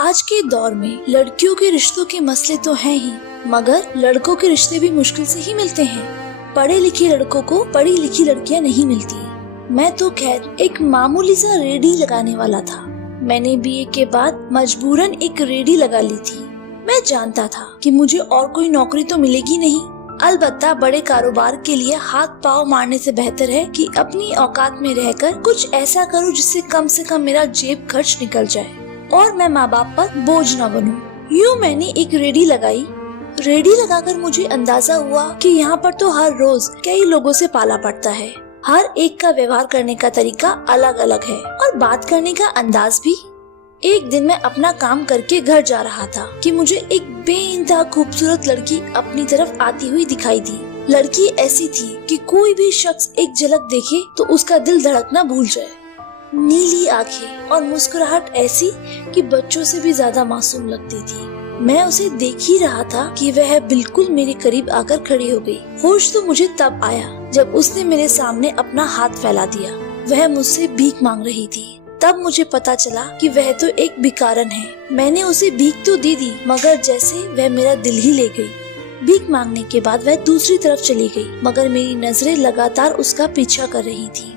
आज के दौर में लड़कियों के रिश्तों के मसले तो हैं ही, मगर लड़कों के रिश्ते भी मुश्किल से ही मिलते हैं। पढ़े लिखे लड़कों को पढ़ी लिखी लड़कियां नहीं मिलती। मैं तो खैर एक मामूली सा रेडी लगाने वाला था। मैंने बीए के बाद मजबूरन एक रेडी लगा ली थी। मैं जानता था कि मुझे और कोई नौकरी तो मिलेगी नहीं। अलबत्ता बड़े कारोबार के लिए हाथ पाँव मारने से बेहतर है कि अपनी औकात में रहकर कुछ ऐसा करूं जिससे कम से कम मेरा जेब खर्च निकल जाए और मैं माँ बाप पर बोझ न बनूं। यूँ मैंने एक रेडी लगाई। रेडी लगाकर मुझे अंदाजा हुआ कि यहाँ पर तो हर रोज कई लोगों से पाला पड़ता है। हर एक का व्यवहार करने का तरीका अलग अलग है और बात करने का अंदाज भी। एक दिन मैं अपना काम करके घर जा रहा था कि मुझे एक बेइंतहा खूबसूरत लड़की अपनी तरफ आती हुई दिखाई दी। लड़की ऐसी थी कि कोई भी शख्स एक झलक देखे तो उसका दिल धड़कना भूल जाए। नीली आंखें और मुस्कुराहट ऐसी कि बच्चों से भी ज्यादा मासूम लगती थी। मैं उसे देख ही रहा था कि वह बिल्कुल मेरे करीब आकर खड़ी हो गई। होश तो मुझे तब आया जब उसने मेरे सामने अपना हाथ फैला दिया। वह मुझसे भीख मांग रही थी। तब मुझे पता चला कि वह तो एक भिखारन है। मैंने उसे भीख तो दे दी, मगर जैसे वह मेरा दिल ही ले गई। भीख मांगने के बाद वह दूसरी तरफ चली गई, मगर मेरी नजरें लगातार उसका पीछा कर रही थी।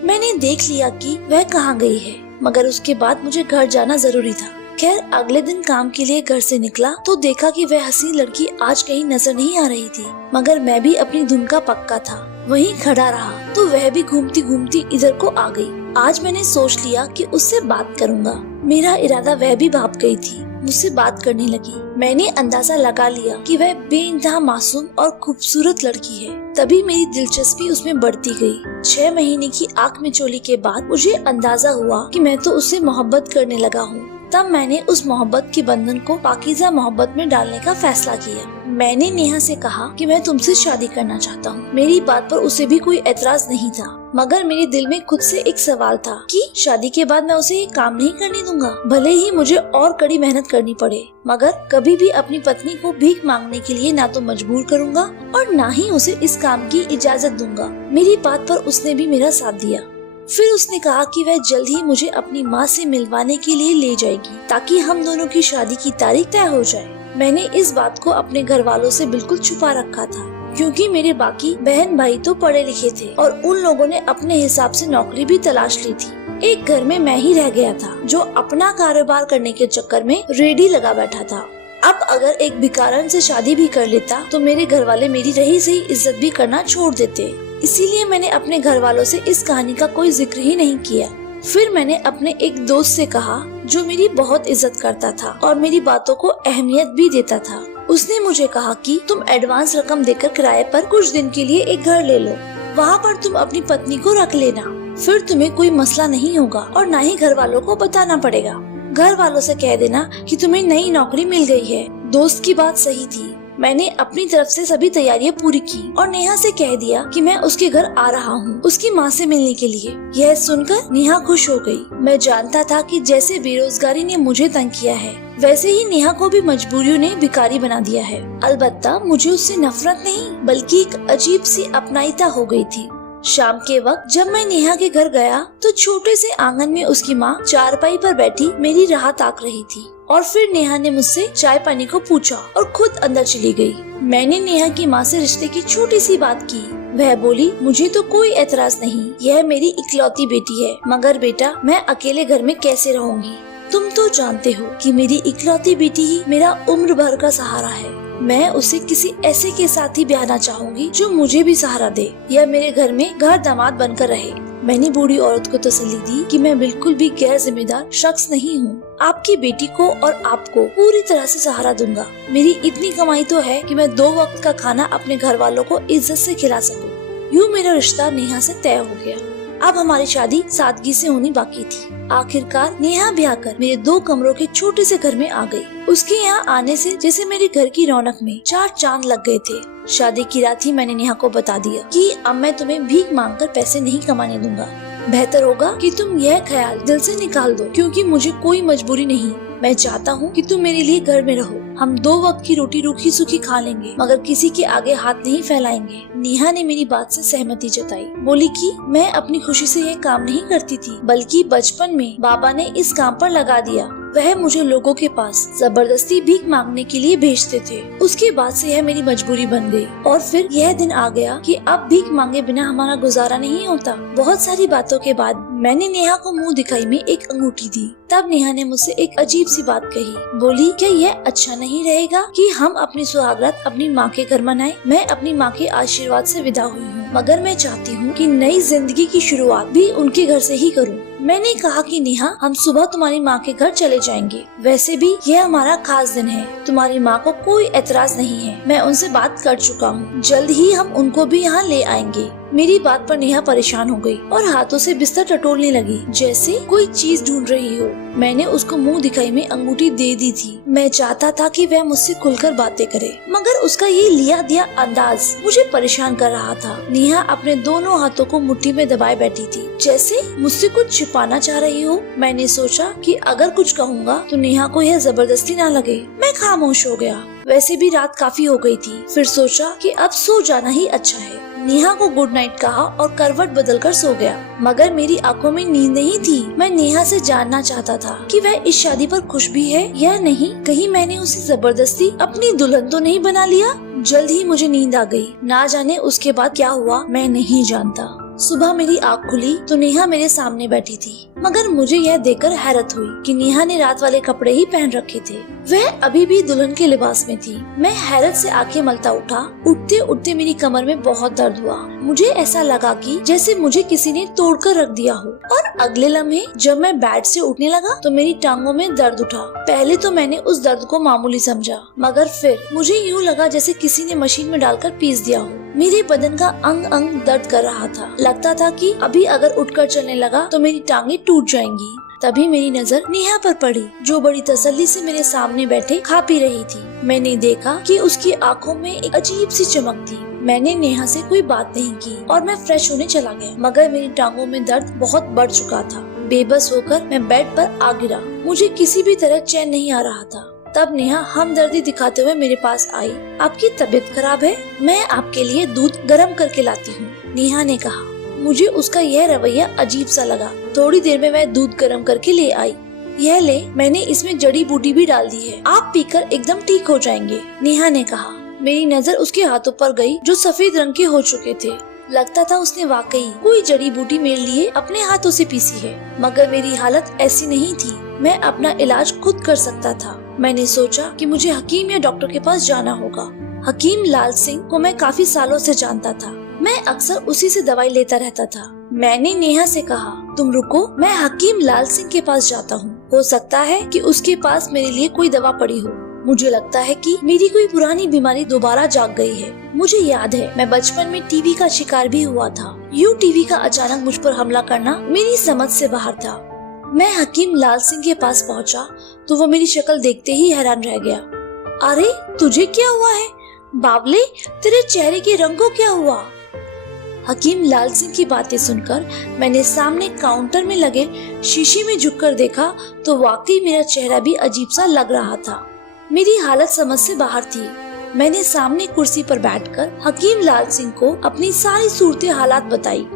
मैंने देख लिया कि वह कहाँ गई है, मगर उसके बाद मुझे घर जाना जरूरी था। खैर अगले दिन काम के लिए घर से निकला तो देखा कि वह हसीन लड़की आज कहीं नजर नहीं आ रही थी, मगर मैं भी अपनी धुन का पक्का था। वहीं खड़ा रहा तो वह भी घूमती घूमती इधर को आ गई। आज मैंने सोच लिया कि उससे बात करूंगा। मेरा इरादा वह भी भाप गई थी, मुझसे बात करने लगी। मैंने अंदाजा लगा लिया कि वह बेइंतहा मासूम और खूबसूरत लड़की है। तभी मेरी दिलचस्पी उसमें बढ़ती गई। 6 महीने की आंख मिचौली के बाद मुझे अंदाजा हुआ कि मैं तो उससे मोहब्बत करने लगा हूँ। तब मैंने उस मोहब्बत के बंधन को पाकीज़ा मोहब्बत में डालने का फैसला किया। मैंने नेहा से कहा कि मैं तुमसे शादी करना चाहता हूँ। मेरी बात पर उसे भी कोई एतराज नहीं था, मगर मेरे दिल में खुद से एक सवाल था कि शादी के बाद मैं उसे ये काम नहीं करने दूंगा। भले ही मुझे और कड़ी मेहनत करनी पड़े, मगर कभी भी अपनी पत्नी को भीख मांगने के लिए ना तो मजबूर करूंगा और ना ही उसे इस काम की इजाजत दूंगा। मेरी बात पर उसने भी मेरा साथ दिया। फिर उसने कहा कि वह जल्द ही मुझे अपनी माँ से मिलवाने के लिए ले जाएगी ताकि हम दोनों की शादी की तारीख तय हो जाए। मैंने इस बात को अपने घर वालों से बिल्कुल छुपा रखा था, क्योंकि मेरे बाकी बहन भाई तो पढ़े लिखे थे और उन लोगों ने अपने हिसाब से नौकरी भी तलाश ली थी। एक घर में मैं ही रह गया था जो अपना कारोबार करने के चक्कर में रेडी लगा बैठा था। अब अगर एक भिखारन से शादी भी कर लेता तो मेरे घर वाले मेरी रही सही इज्जत भी करना छोड़ देते। इसीलिए मैंने अपने घर वालों से इस कहानी का कोई जिक्र ही नहीं किया। फिर मैंने अपने एक दोस्त से कहा जो मेरी बहुत इज्जत करता था और मेरी बातों को अहमियत भी देता था। उसने मुझे कहा कि तुम एडवांस रकम देकर किराए पर कुछ दिन के लिए एक घर ले लो, वहाँ पर तुम अपनी पत्नी को रख लेना, फिर तुम्हें कोई मसला नहीं होगा और न ही घर वालों को बताना पड़ेगा। घर वालों से कह देना कि तुम्हें नई नौकरी मिल गई है। दोस्त की बात सही थी। मैंने अपनी तरफ से सभी तैयारियां पूरी की और नेहा से कह दिया कि मैं उसके घर आ रहा हूँ उसकी माँ से मिलने के लिए। यह सुनकर नेहा खुश हो गई। मैं जानता था कि जैसे बेरोजगारी ने मुझे तंग किया है, वैसे ही नेहा को भी मजबूरियों ने भिखारी बना दिया है। अलबत्ता मुझे उससे नफरत नहीं बल्कि एक अजीब सी अपनाईता हो गई थी। शाम के वक्त जब मैं नेहा के घर गया तो छोटे से आंगन में उसकी माँ चारपाई पर बैठी मेरी राह ताक रही थी और फिर नेहा ने मुझसे चाय पानी को पूछा और खुद अंदर चली गई। मैंने नेहा की माँ से रिश्ते की छोटी सी बात की। वह बोली, मुझे तो कोई एतराज नहीं, यह मेरी इकलौती बेटी है, मगर बेटा मैं अकेले घर में कैसे रहूंगी। तुम तो जानते हो कि मेरी इकलौती बेटी ही मेरा उम्र भर का सहारा है। मैं उसे किसी ऐसे के साथ ही ब्याहना चाहूंगी जो मुझे भी सहारा दे या मेरे घर में घर दामाद बनकर रहे। मैंने बूढ़ी औरत को तसल्ली दी कि मैं बिल्कुल भी गैर जिम्मेदार शख्स नहीं हूँ। आपकी बेटी को और आपको पूरी तरह से सहारा दूंगा। मेरी इतनी कमाई तो है कि मैं 2 वक्त का खाना अपने घर वालों को इज्जत से खिला सकूं। यूँ मेरा रिश्ता नेहा से तय हो गया। अब हमारी शादी सादगी से होनी बाकी थी। आखिरकार नेहा ब्याह कर मेरे 2 कमरों के छोटे से घर में आ गई। उसके यहाँ आने से जैसे मेरे घर की रौनक में 4 चांद लग गए थे। शादी की रात ही मैंने नेहा को बता दिया कि अब मैं तुम्हें भीख मांगकर पैसे नहीं कमाने दूंगा। बेहतर होगा कि तुम यह ख्याल दिल से निकाल दो, क्योंकि मुझे कोई मजबूरी नहीं। मैं चाहता हूँ कि तुम मेरे लिए घर में रहो। हम 2 वक्त की रोटी रूखी सूखी खा लेंगे, मगर किसी के आगे हाथ नहीं फैलाएंगे। नेहा ने मेरी बात से सहमति जताई। बोली कि मैं अपनी खुशी से यह काम नहीं करती थी, बल्कि बचपन में बाबा ने इस काम पर लगा दिया वह मुझे लोगों के पास जबरदस्ती भीख मांगने के लिए भेजते थे। उसके बाद से यह मेरी मजबूरी बन गई और फिर यह दिन आ गया कि अब भीख मांगे बिना हमारा गुजारा नहीं होता। बहुत सारी बातों के बाद मैंने नेहा को मुंह दिखाई में एक अंगूठी दी। तब नेहा ने मुझसे एक अजीब सी बात कही। बोली, क्या यह अच्छा नहीं रहेगा कि हम अपनी सुहागरात अपनी माँ के घर मनाएं? मैं अपनी माँ के आशीर्वाद से विदा हुई हूँ, मगर मैं चाहती हूँ कि नई जिंदगी की शुरुआत भी उनके घर से ही करूँ। मैंने कहा कि नेहा, हम सुबह तुम्हारी माँ के घर चले जाएंगे। वैसे भी यह हमारा खास दिन है, तुम्हारी माँ को कोई एतराज नहीं है। मैं उनसे बात कर चुका हूँ, जल्द ही हम उनको भी यहाँ ले आएंगे। मेरी बात पर नेहा परेशान हो गई और हाथों से बिस्तर टटोलने लगी जैसे कोई चीज ढूंढ रही हो। मैंने उसको मुंह दिखाई में अंगूठी दे दी थी। मैं चाहता था कि वह मुझसे खुलकर बातें करे, मगर उसका ये लिया दिया अंदाज मुझे परेशान कर रहा था। नेहा अपने दोनों हाथों को मुट्ठी में दबाए बैठी थी, जैसे मुझसे कुछ छिपाना चाह रही हो। मैंने सोचा कि अगर कुछ कहूँगा तो नेहा को यह जबरदस्ती ना लगे। मैं खामोश हो गया। वैसे भी रात काफी हो गई थी। फिर सोचा कि अब सो जाना ही अच्छा है। नेहा को गुड नाइट कहा और करवट बदलकर सो गया, मगर मेरी आंखों में नींद नहीं थी। मैं नेहा से जानना चाहता था कि वह इस शादी पर खुश भी है या नहीं। कहीं मैंने उसे जबरदस्ती अपनी दुल्हन तो नहीं बना लिया। जल्द ही मुझे नींद आ गई। ना जाने उसके बाद क्या हुआ, मैं नहीं जानता। सुबह मेरी आँख खुली तो नेहा मेरे सामने बैठी थी, मगर मुझे यह देखकर हैरत हुई कि नेहा ने रात वाले कपड़े ही पहन रखे थे। वह अभी भी दुल्हन के लिबास में थी। मैं हैरत से आंखें मलता उठा। उठते उठते मेरी कमर में बहुत दर्द हुआ। मुझे ऐसा लगा कि जैसे मुझे किसी ने तोड़कर रख दिया हो। और अगले लम्हे जब मैं बेड से उठने लगा तो मेरी टांगों में दर्द उठा। पहले तो मैंने उस दर्द को मामूली समझा, मगर फिर मुझे यूँ लगा जैसे किसी ने मशीन में डालकर पीस दिया हो। मेरे बदन का अंग अंग दर्द कर रहा था। लगता था कि अभी अगर उठकर चलने लगा तो मेरी टांगे टूट जाएंगी। तभी मेरी नजर नेहा पर पड़ी, जो बड़ी तसल्ली से मेरे सामने बैठे खा पी रही थी। मैंने देखा कि उसकी आंखों में एक अजीब सी चमक थी। मैंने नेहा से कोई बात नहीं की और मैं फ्रेश होने चला गया, मगर मेरी टांगों में दर्द बहुत बढ़ चुका था। बेबस होकर मैं बेड पर आ गिरा। मुझे किसी भी तरह चैन नहीं आ रहा था। तब नेहा हमदर्दी दिखाते हुए मेरे पास आई। आपकी तबीयत खराब है, मैं आपके लिए दूध गर्म करके लाती हूँ, नेहा ने कहा। मुझे उसका यह रवैया अजीब सा लगा। थोड़ी देर में वह दूध गर्म करके ले आई। यह ले, मैंने इसमें जड़ी बूटी भी डाल दी है, आप पीकर एकदम ठीक हो जाएंगे, नेहा ने कहा। मेरी नजर उसके हाथों पर गई जो सफेद रंग के हो चुके थे। लगता था उसने वाकई कोई जड़ी बूटी मेरे लिए अपने हाथों से पीसी है, मगर मेरी हालत ऐसी नहीं थी। मैं अपना इलाज खुद कर सकता था। मैंने सोचा कि मुझे हकीम या डॉक्टर के पास जाना होगा। हकीम लाल सिंह को मैं काफी सालों से जानता था। मैं अक्सर उसी से दवाई लेता रहता था। मैंने नेहा से कहा, तुम रुको, मैं हकीम लाल सिंह के पास जाता हूँ। हो सकता है कि उसके पास मेरे लिए कोई दवा पड़ी हो। मुझे लगता है कि मेरी कोई पुरानी बीमारी दोबारा जाग गई है। मुझे याद है मैं बचपन में टीबी का शिकार भी हुआ था। यूँ टीबी का अचानक मुझ पर हमला करना मेरी समझ से बाहर था। मैं हकीम लाल सिंह के पास पहुंचा तो वो मेरी शक्ल देखते ही हैरान रह गया। अरे तुझे क्या हुआ है बावले, तेरे चेहरे के रंग को क्या हुआ? हकीम लाल सिंह की बातें सुनकर मैंने सामने काउंटर में लगे शीशे में झुककर देखा तो वाकई मेरा चेहरा भी अजीब सा लग रहा था। मेरी हालत समझ से बाहर थी। मैंने सामने कुर्सी पर बैठकर हकीम लाल सिंह को अपनी सारी सूरतें हालात बताई।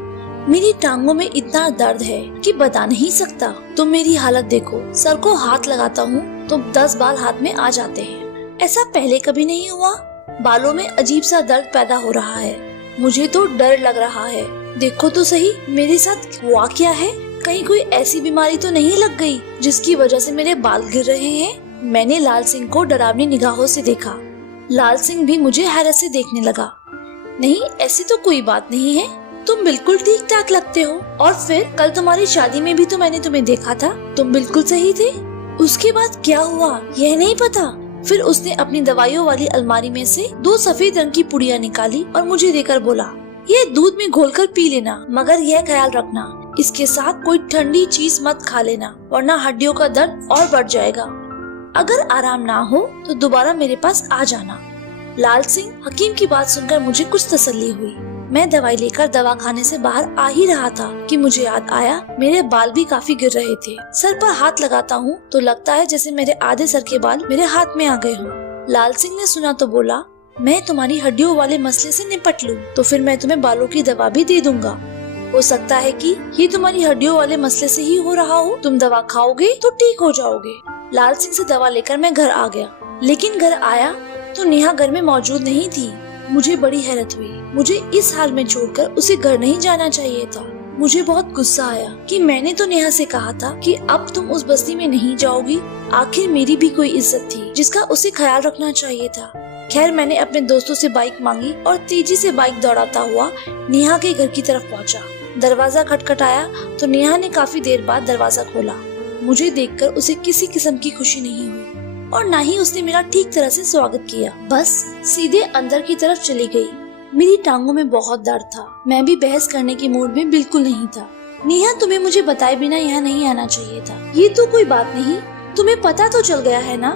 मेरी टांगों में इतना दर्द है कि बता नहीं सकता। तुम मेरी हालत देखो, सर को हाथ लगाता हूँ तो 10 बाल हाथ में आ जाते हैं। ऐसा पहले कभी नहीं हुआ। बालों में अजीब सा दर्द पैदा हो रहा है। मुझे तो डर लग रहा है। देखो तो सही मेरे साथ हुआ क्या है। कहीं कोई ऐसी बीमारी तो नहीं लग गई जिसकी वजह से मेरे बाल गिर रहे हैं। मैंने लाल सिंह को डरावनी निगाहों से देखा। लाल सिंह भी मुझे हैरत से देखने लगा। नहीं, ऐसी तो कोई बात नहीं है, तुम बिल्कुल ठीक ठाक लगते हो। और फिर कल तुम्हारी शादी में भी तो मैंने तुम्हें देखा था, तुम बिल्कुल सही थे। उसके बाद क्या हुआ यह नहीं पता। फिर उसने अपनी दवाइयों वाली अलमारी में से 2 सफेद रंग की पुड़िया निकाली और मुझे देकर बोला, ये दूध में घोलकर पी लेना, मगर यह ख्याल रखना इसके साथ कोई ठंडी चीज मत खा लेना, वरना हड्डियों का दर्द और बढ़ जाएगा। अगर आराम ना हो तो दोबारा मेरे पास आ जाना। लाल सिंह हकीम की बात सुनकर मुझे कुछ तसल्ली हुई। मैं दवाई लेकर दवा खाने से बाहर आ ही रहा था कि मुझे याद आया मेरे बाल भी काफी गिर रहे थे। सर पर हाथ लगाता हूँ तो लगता है जैसे मेरे आधे सर के बाल मेरे हाथ में आ गए हों। लाल सिंह ने सुना तो बोला, मैं तुम्हारी हड्डियों वाले मसले से निपट लूं तो फिर मैं तुम्हें बालों की दवा भी दे दूंगा। हो सकता है कि ये तुम्हारी हड्डियों वाले मसले से ही हो रहा हो। तुम दवा खाओगे तो ठीक हो जाओगे। लाल सिंह से दवा लेकर मैं घर आ गया, लेकिन घर आया तो नेहा घर में मौजूद नहीं थी। मुझे बड़ी हैरत हुई। मुझे इस हाल में छोड़कर उसे घर नहीं जाना चाहिए था। मुझे बहुत गुस्सा आया कि मैंने तो नेहा से कहा था कि अब तुम उस बस्ती में नहीं जाओगी। आखिर मेरी भी कोई इज्जत थी जिसका उसे ख्याल रखना चाहिए था। खैर, मैंने अपने दोस्तों से बाइक मांगी और तेजी से बाइक दौड़ाता हुआ नेहा के घर की तरफ पहुंचा। दरवाजा खटखटाया तो नेहा ने काफी देर बाद दरवाजा खोला। मुझे देखकर उसे किसी किस्म की खुशी नहीं हुई और न ही उसने मेरा ठीक तरह से स्वागत किया। बस सीधे अंदर की तरफ चली गई। मेरी टांगों में बहुत दर्द था। मैं भी बहस करने के मूड में बिल्कुल नहीं था। नेहा, तुम्हें मुझे बताए बिना यहाँ नहीं आना चाहिए था। ये तो कोई बात नहीं, तुम्हें पता तो चल गया है ना,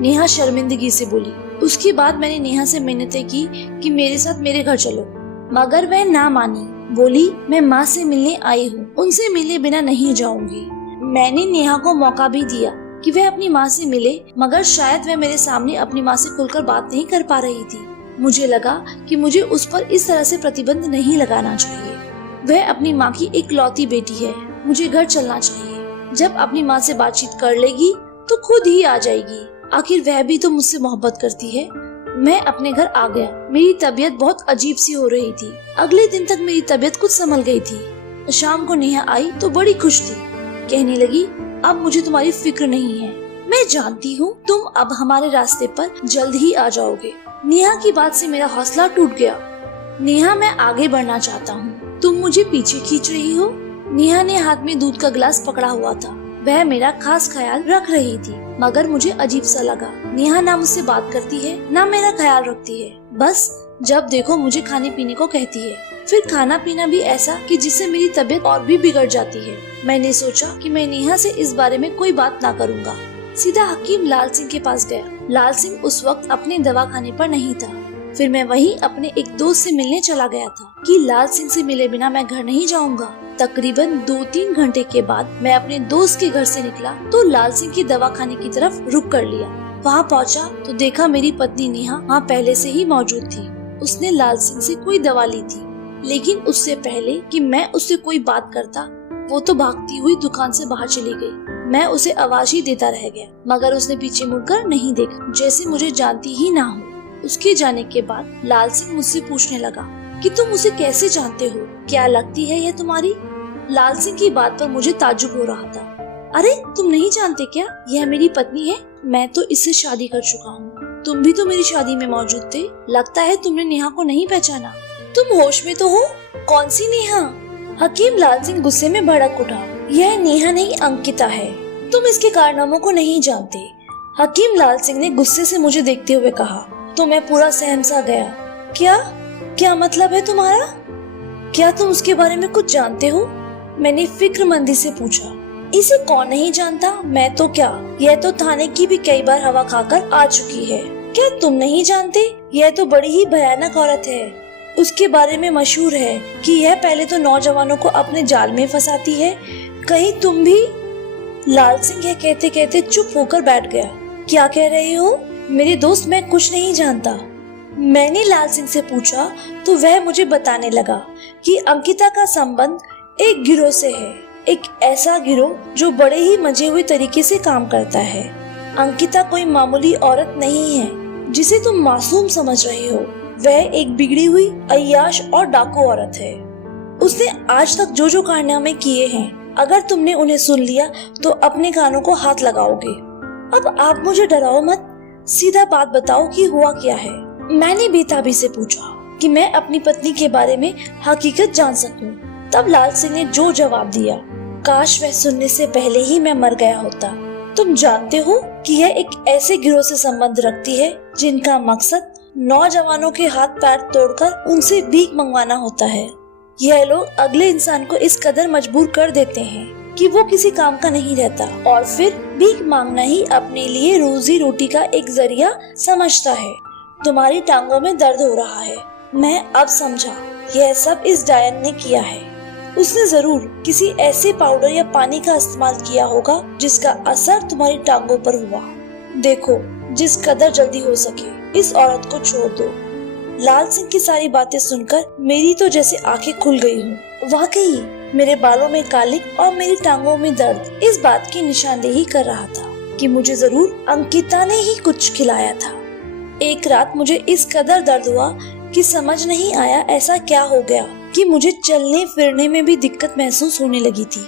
नेहा शर्मिंदगी से बोली। उसके बाद मैंने नेहा से मिन्नतें की कि मेरे साथ मेरे घर चलो, मगर वह ना मानी। बोली, मैं माँ से मिलने आई हूँ, उनसे मिले बिना नहीं जाऊंगी। मैंने नेहा को मौका भी दिया कि वह अपनी माँ से मिले, मगर शायद वह मेरे सामने अपनी माँ से खुलकर बात नहीं कर पा रही थी। मुझे लगा कि मुझे उस पर इस तरह से प्रतिबंध नहीं लगाना चाहिए। वह अपनी माँ की इकलौती बेटी है, मुझे घर चलना चाहिए। जब अपनी माँ से बातचीत कर लेगी तो खुद ही आ जाएगी। आखिर वह भी तो मुझसे मोहब्बत करती है। मैं अपने घर आ गया। मेरी तबीयत बहुत अजीब सी हो रही थी। अगले दिन तक मेरी तबीयत कुछ संभल गई थी। शाम को नेहा आई तो बड़ी खुश थी। कहने लगी, अब मुझे तुम्हारी फिक्र नहीं है। मैं जानती हूँ तुम अब हमारे रास्ते पर जल्द ही आ जाओगे। नेहा की बात से मेरा हौसला टूट गया। नेहा, मैं आगे बढ़ना चाहता हूँ, तुम मुझे पीछे खींच रही हो। नेहा ने हाथ में दूध का गिलास पकड़ा हुआ था। वह मेरा खास ख्याल रख रही थी, मगर मुझे अजीब सा लगा। नेहा ना मुझसे बात करती है, ना मेरा ख्याल रखती है। बस जब देखो मुझे खाने पीने को कहती है, फिर खाना पीना भी ऐसा कि जिससे मेरी तबीयत और भी बिगड़ जाती है। मैंने सोचा कि मैं नेहा से इस बारे में कोई बात ना करूँगा। सीधा हकीम लाल सिंह के पास गया। लाल सिंह उस वक्त अपने दवाखाने पर नहीं था। फिर मैं वहीं अपने एक दोस्त से मिलने चला गया था कि लाल सिंह से मिले बिना मैं घर नहीं जाऊंगा। तकरीबन 2-3 घंटे के बाद मैं अपने दोस्त के घर से निकला तो लाल सिंह के दवाखाने की तरफ रुख कर लिया। वहाँ पहुँचा तो देखा मेरी पत्नी नेहा वहाँ पहले से ही मौजूद थी। उसने लाल सिंह से कोई दवा ली थी, लेकिन उससे पहले कि मैं उससे कोई बात करता, वो तो भागती हुई दुकान से बाहर चली गई। मैं उसे आवाज ही देता रह गया, मगर उसने पीछे मुड़कर नहीं देखा, जैसे मुझे जानती ही ना हो। उसके जाने के बाद लाल सिंह मुझसे पूछने लगा कि तुम उसे कैसे जानते हो, क्या लगती है यह तुम्हारी? लाल सिंह की बात पर मुझे ताज्जुब हो रहा था। अरे तुम नहीं जानते क्या, यह मेरी पत्नी है। मैं तो इससे शादी कर चुका हूँ। तुम भी तो मेरी शादी में मौजूद थे। लगता है तुमने नेहा को नहीं पहचाना। तुम होश में तो हो? कौन सी नेहा? हकीम लाल सिंह गुस्से में भड़क उठा। यह नेहा नहीं, अंकिता है। तुम इसके कारनामों को नहीं जानते। हकीम लाल सिंह ने गुस्से से मुझे देखते हुए कहा। तो मैं पूरा सहम सा गया। क्या मतलब है तुम्हारा? क्या तुम उसके बारे में कुछ जानते हो? मैंने फिक्रमंदी से पूछा। इसे कौन नहीं जानता? मैं तो क्या, यह तो थाने की भी कई बार हवा खाकर आ चुकी है। क्या तुम नहीं जानते? यह तो बड़ी ही भयानक औरत है। उसके बारे में मशहूर है कि यह पहले तो नौजवानों को अपने जाल में फंसाती है। कहीं तुम भी? लाल सिंह यह कहते कहते चुप होकर बैठ गया। क्या कह रहे हो? मेरे दोस्त, मैं कुछ नहीं जानता। मैंने लाल सिंह से पूछा तो वह मुझे बताने लगा कि अंकिता का संबंध एक गिरोह से है। एक ऐसा गिरोह जो बड़े ही मजे हुए तरीके से काम करता है। अंकिता कोई मामूली औरत नहीं है जिसे तुम मासूम समझ रहे हो। वह एक बिगड़ी हुई अय्याश और डाकू औरत है। उसने आज तक जो जो कारनामे किए हैं, अगर तुमने उन्हें सुन लिया तो अपने कानों को हाथ लगाओगे। अब आप मुझे डराओ मत, सीधा बात बताओ कि हुआ क्या है। मैंने बेताबी से पूछा कि मैं अपनी पत्नी के बारे में हकीकत जान सकूं। तब लाल सिंह ने जो जवाब दिया, काश वह सुनने से पहले ही मैं मर गया होता। तुम जानते हो कि यह एक ऐसे गिरोह से संबंध रखती है जिनका मकसद नौजवानों के हाथ पैर तोड़कर उनसे भीख मंगवाना होता है। यह लोग अगले इंसान को इस कदर मजबूर कर देते हैं कि वो किसी काम का नहीं रहता और फिर भीख मांगना ही अपने लिए रोजी रोटी का एक जरिया समझता है। तुम्हारी टांगों में दर्द हो रहा है। मैं अब समझा, यह सब इस डायन ने किया है। उसने जरूर किसी ऐसे पाउडर या पानी का इस्तेमाल किया होगा जिसका असर तुम्हारी टांगों पर हुआ। देखो, जिस कदर जल्दी हो सके इस औरत को छोड़ दो। लाल सिंह की सारी बातें सुनकर मेरी तो जैसे आंखें खुल गई हूँ। वाकई मेरे बालों में कालिक और मेरी टांगों में दर्द इस बात की निशानदेही कर रहा था कि मुझे जरूर अंकिता ने ही कुछ खिलाया था। एक रात मुझे इस कदर दर्द हुआ कि समझ नहीं आया ऐसा क्या हो गया कि मुझे चलने फिरने में भी दिक्कत महसूस होने लगी थी।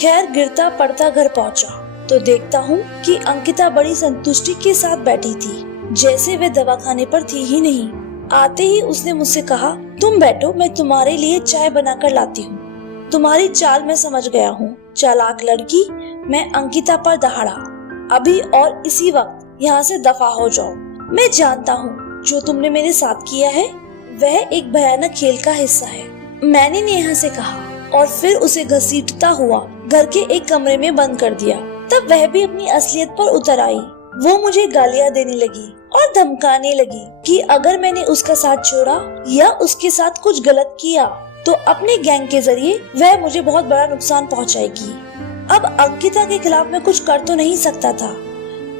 खैर गिरता पड़ता घर पहुंचा तो देखता हूँ कि अंकिता बड़ी संतुष्टि के साथ बैठी थी, जैसे वे दवाखाने पर थी ही नहीं। आते ही उसने मुझसे कहा, तुम बैठो, मैं तुम्हारे लिए चाय बनाकर लाती हूँ। तुम्हारी चाल मैं समझ गया हूँ, चालाक लड़की। मैं अंकिता पर दहाड़ा, अभी और इसी वक्त यहाँ से दफा हो जाओ। मैं जानता हूँ जो तुमने मेरे साथ किया है वह एक भयानक खेल का हिस्सा है, मैंने नेहा से कहा और फिर उसे घसीटता हुआ घर के एक कमरे में बंद कर दिया। तब वह भी अपनी असलियत पर उतर आई। वो मुझे गालियाँ देने लगी और धमकाने लगी कि अगर मैंने उसका साथ छोड़ा या उसके साथ कुछ गलत किया तो अपने गैंग के जरिए वह मुझे बहुत बड़ा नुकसान पहुंचाएगी। अब अंकिता के खिलाफ मैं कुछ कर तो नहीं सकता था।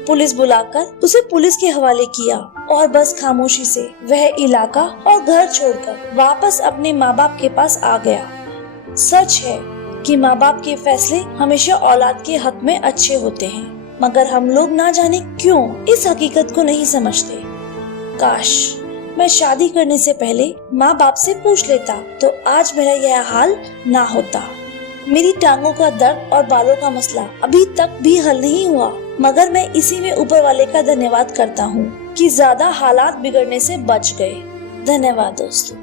पुलिस बुलाकर उसे पुलिस के हवाले किया और बस खामोशी से वह इलाका और घर छोड़कर वापस अपने माँ बाप के पास आ गया। सच है कि माँ बाप के फैसले हमेशा औलाद के हक में अच्छे होते हैं, मगर हम लोग ना जाने क्यों इस हकीकत को नहीं समझते। काश मैं शादी करने से पहले माँ बाप से पूछ लेता तो आज मेरा यह हाल ना होता। मेरी टांगों का दर्द और बालों का मसला अभी तक भी हल नहीं हुआ, मगर मैं इसी में ऊपर वाले का धन्यवाद करता हूँ कि ज्यादा हालात बिगड़ने से बच गए। धन्यवाद दोस्तों।